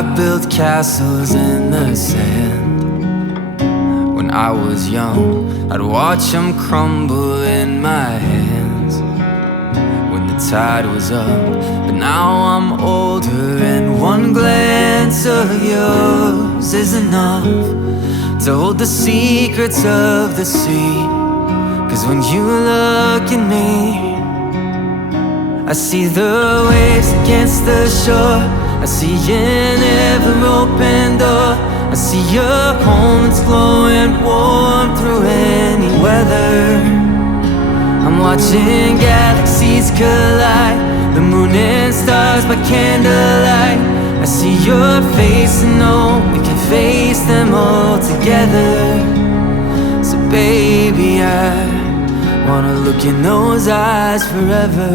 I built castles in the sand. When I was young, I'd watch them crumble in my hands when the tide was up. But now I'm older and one glance of yours is enough to hold the secrets of the sea. 'Cause when you look at me, I see the waves against the shore. I see an ever-open door. I see your home that's glowing warm through any weather. I'm watching galaxies collide, the moon and stars by candlelight. I see your face and know we can face them all together. So baby, I wanna look in those eyes forever.